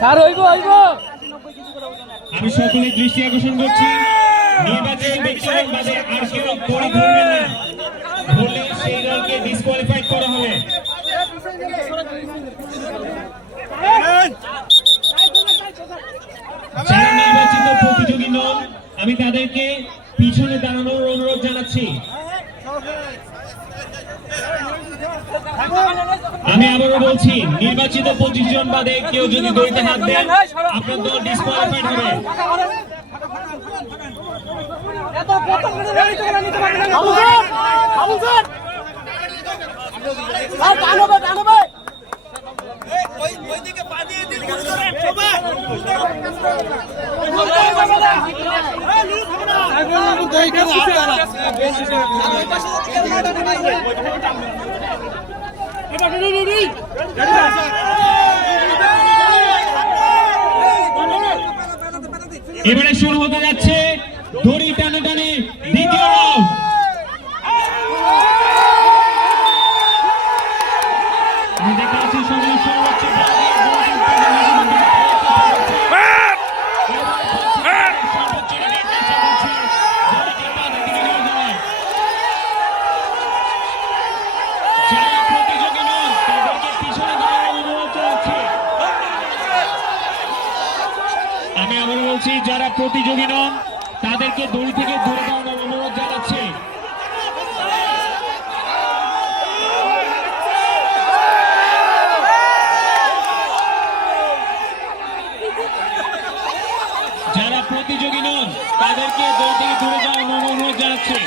Sir, হইব হইব। আমি সকলের দৃষ্টি আকর্ষণ করছি। নির্বাচনী ব্যক্তিগত বাদে আর কেউ দড়ি ধরবেন না। ধরলে সেই দলকে ডিসকোয়ালিফাইড করা হবে। যারা নির্বাচিত প্রতিযোগী নন, আমি তাদেরকে পিছনে দাঁড়ানোর অনুরোধ জানাচ্ছি। আমি আবারও বলছি, নির্বাচিত পঁচিশ জন বাদে কেউ যদি দড়িতে হাত দেন, আপনার দল ডিসকোয়ালিফাইড হবে। এবারে শুরু হতে যাচ্ছে দড়ি টানে টানে দ্বিতীয় রাউন্ড আমি দেখতে পাচ্ছি সকলে শুরু হচ্ছে সর্বোচ্চ রানের চেষ্টা করছে দড়িকে বাঁধা দিকে নিয়ে যাওয়ার। যারা প্রতিযোগী নন তাদেরকে পিছনে দাঁড়ানোর অনুরোধ জানাচ্ছি আমি আবার যারা প্রতিযোগী নন, তাদেরকে দড়ি থেকে দূরে দেওয়ার অনুরোধ জানাচ্ছি। যারা প্রতিযোগী নন, তাদেরকে দড়ি থেকে দূরে যাওয়ার অনুরোধ জানাচ্ছি।